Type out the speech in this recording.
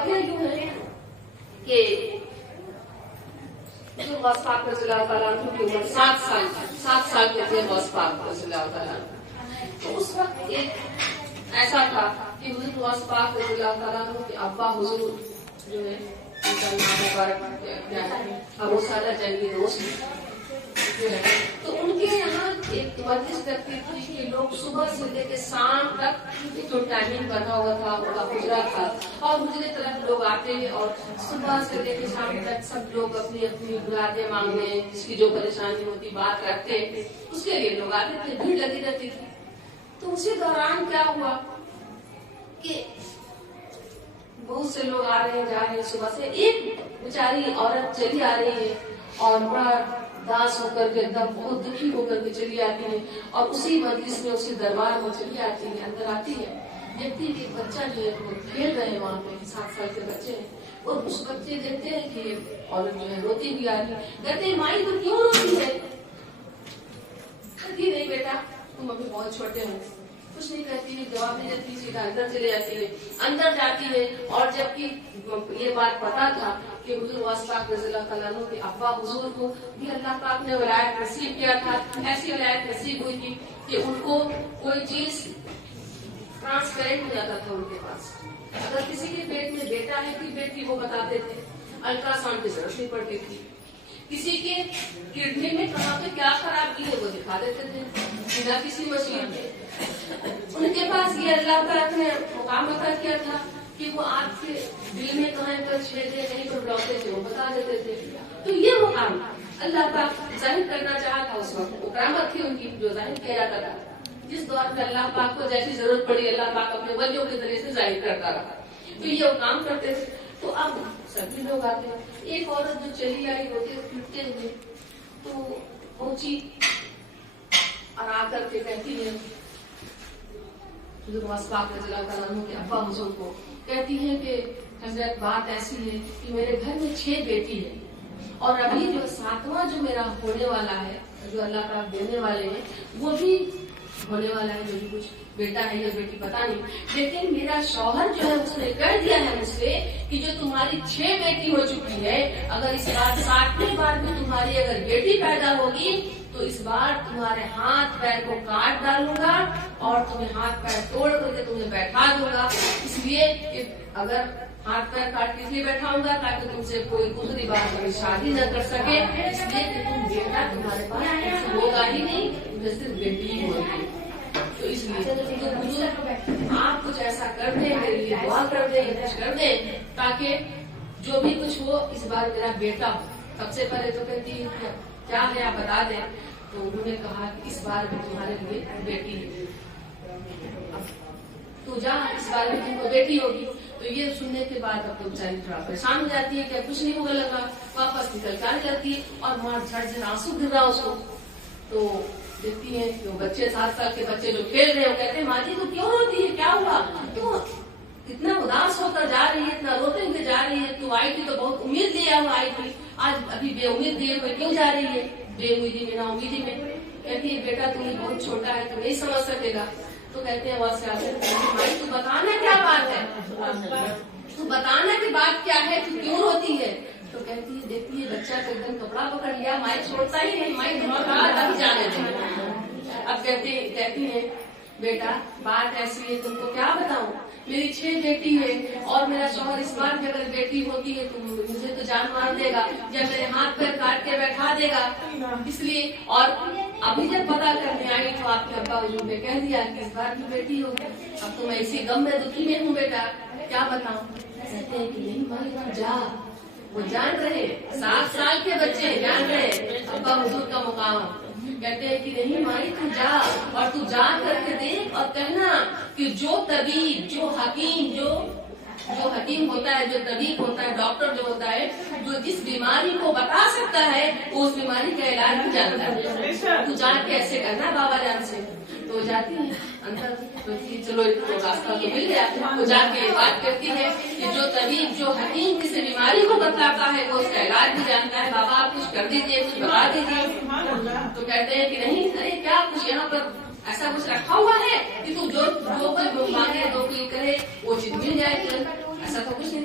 واقعہ یوں ہے کہ غوث پاک رضی اللہ تعالیٰ عنہ کی عمر 7 سال کے تھے غوث پاک رضی اللہ تعالیٰ عنہ. تو اس وقت ایک ایسا تھا کہ حضرت غوث پاک رضی اللہ تعالیٰ عنہ کے ابا حضور جو ہے ان کا نام مبارک کیا ہے ابو سادہ جنگی دوست جو ہے، تو ان کے یہاں ایک ورزش کرتی تھی کہ لوگ صبح سے لے کے شام تک جو ٹائمنگ بنا ہوا تھا ان کا حجرا تھا، اور حجرے طرف لوگ آتے اور صبح سے لے کے شام تک سب لوگ اپنی اپنی مرادیں مانگنے، جس کی جو پریشانی ہوتی بات رکھتے اس کے لیے لوگ آتے تھے، بھیڑ لگی رہتی تھی. تو اسی دوران کیا ہوا کہ بہت سے لوگ آ رہے ہیں جا رہے ہیں، صبح سے ایک بیچاری عورت چلی آ رہی ہے اور بڑا داس ہو کر کے ایک دم بہت دکھی ہو کر کے چلی آتی ہے، اور اسی مجلس میں اسی دربار میں چلی آتی ہے، اندر آتی ہے، دیکھتی ہے کہ ایک بچہ جو ہے وہ کھیل رہے ہیں وہاں پہ، 7 سال کے بچے ہیں، اور اس بچے دیکھتے ہیں کہ عورت جو ہے روتی بھی آ رہی ہے. کہتے ہیں مائی تو کیوں روتی ہے؟ کہتی نہیں بیٹا تم ابھی بہت چھوٹے ہو. کچھ نہیں کہتی ہے، جواب نہیں دیتی، سیدھا اندر چلے جاتی ہے. اندر جاتی ہے اور جبکہ یہ بات پتا تھا کہ حضور غوث پاک رضی اللہ تعالیٰ عنہ کے ابا حضور کو بھی اللہ پاک نے ولایت نصیب کیا تھا، ایسی ولایت نصیب ہوئی تھی کہ ان کو کوئی چیز ٹرانسپیرنٹ ہو جاتا تھا ان کے پاس. اگر کسی کے پیٹ میں بیٹا ہے کہ بیٹی وہ بتاتے تھے، الٹرا ساؤنڈ کی ضرورت نہیں پڑتی تھی. کسی کے کڈنی میں کہاں پہ کیا خرابی ہے وہ دکھا دیتے تھے بنا کسی مشین کے. ان کے پاس یہ اللہ پاک نے مقام عطا کیا تھا کہ وہ آپ کے دل میں کہاں پر چھید ہے کہیں پر بلاکیج ہے وہ بتا دیتے تھے. تو یہ مقام اللہ پاک ظاہر کرنا چاہا تھا اس وقت، وہ کرامت تھی ان کی جو ظاہر کیا جاتا تھا. جس دور میں اللہ پاک کو جیسی ضرورت پڑی اللہ پاک اپنے ولیوں کے ذریعے سے ظاہر کرتا رہا. تو یہ وہ کام کرتے تھے. تو اب سبھی لوگ آتے ہیں. ایک عورت جو چلی آئی روتے پھرتے ہوئے تو پہنچی اور آ کر کے کہتی ہے حضور غوث پاک رضی اللہ تعالیٰ عنہ کے ابا حضور کو، کہتی ہے کہ حضرت بات ایسی ہے کہ میرے گھر میں 6 بیٹی ہے اور ابھی جو 7واں جو میرا ہونے والا ہے جو اللہ پاک دینے والے ہیں وہ بھی ہونے والا ہے، جو بھی کچھ بیٹا ہے یا بیٹی پتا نہیں، لیکن میرا شوہر جو ہے اس نے کہہ دیا ہے مجھ سے کہ جو تمہاری 6 بیٹی ہو چکی ہے، اگر اس بار 7ویں بار میں تمہاری اگر بیٹی پیدا ہوگی تو اس بار تمہارے ہاتھ پیر کو کاٹ ڈالوں گا اور تمہیں ہاتھ پیر توڑ کر کے تمہیں بیٹھا دوں گا. اس لیے کہ اگر ہاتھ پیر کاٹ کے لیے بیٹھاؤں گا تاکہ تم سے کوئی دوسری بار کبھی شادی نہ کر سکے، اس لیے کہ تم بیٹا تمہارے پاس ہوگا ہی نہیں، تمہیں صرف بیٹی ہی ہوگی. تو اس لیے آپ کچھ ایسا کر دیں، میرے لیے دعا کر دیں یا کچھ کر دیں تاکہ جو بھی کچھ ہو اس بار میرا بیٹا ہو. سب سے پہلے تو کہتی ہے کیا ہے آپ بتا دیں. تو انہوں نے کہا کہ اس بار بھی تمہارے لیے بیٹی ہے، تو جا اس بار بھی تم کو بیٹی ہوگی. تو یہ سننے کے بعد اب تو بیچاری تھوڑا پریشان ہو جاتی ہے کہ کچھ نہیں ہونے لگا، واپس نکل جانے لگتی ہے اور وہاں جھٹ سے آنسو گر رہا اس کو. تو دیکھتی ہیں کہ بچے 7 سال کے بچے جو کھیل رہے ہیں وہ کہتے ہیں ماں جی تو کیوں روتی ہے، کیا ہوا، تو اتنا اداس ہو کر جا رہی ہے، اتنا روتے ہوئے جا رہی ہے، تو آئی تھی تو بہت امید لیا ہوا آئی تھی، آج ابھی بے امید دیے ہوئے کیوں جا رہی ہے، بے امیدی میں نا امیدی میں. کہتی ہے بیٹا تم بہت چھوٹا ہے تو نہیں سمجھ سکے گا. تو کہتے ہیں بھائی تو بتانا کیا بات ہے، تو بتانا کہ بات کیا ہے، تو کیوں روتی ہے. تو کہتی ہے دیکھتی ہے بچہ کو ایک دم کپڑا پکڑ لیا، مائی چھوڑتا ہی نہیں، مائی ابھی جانے دیں. اب کہتی ہے بیٹا بات ایسی ہے تم کو کیا بتاؤں، میری 6 بیٹی ہے اور میرا شوہر اس بار بھی اگر بیٹی ہوتی ہے تو مجھے تو جان مار دے گا یا میرے ہاتھ پیر کاٹ کے بیٹھا دے گا. اس لیے اور ابھی جب پتا کرنے آئی تو آپ کے ابا حضور نے کہہ دیا کہ اس بار بھی بیٹی ہوگی. اب تو میں اسی غم میں دکھی میں ہوں بیٹا، کیا بتاؤں. کہتے ہیں کہ نہیں مائی جا. وہ جان رہے 7 سال کے بچے جان رہے ابا حضور کا مقام. کہتے ہیں کہ نہیں مائی تو جا اور تو جا کر کے دیکھ اور کہنا کہ جو طبیب جو حکیم جو حکیم ہوتا ہے، جو طبیب ہوتا ہے، ڈاکٹر جو ہوتا ہے، جو جس بیماری کو بتا سکتا ہے وہ اس بیماری کا علاج بھی جانتا ہے. تو جان کے ایسے کرنا بابا جان سے. تو جاتی ہے اندر تو چلو راستہ تو مل گیا. تو جا کے بات کرتی ہے کہ جو طبیب جو حکیم کسی بیماری کو بتلاتا ہے وہ اس کا علاج بھی جانتا ہے، بابا آپ کچھ کر دیجیے، کچھ بتا دیجیے. تو کہتے ہیں کہ نہیں ارے کیا کچھ یہاں پر ایسا کچھ رکھا ہوا ہے کہ تو جو کوئی مانگے جو کوئی کرے وہ چیز مل جائے گی، ایسا تو کچھ نہیں.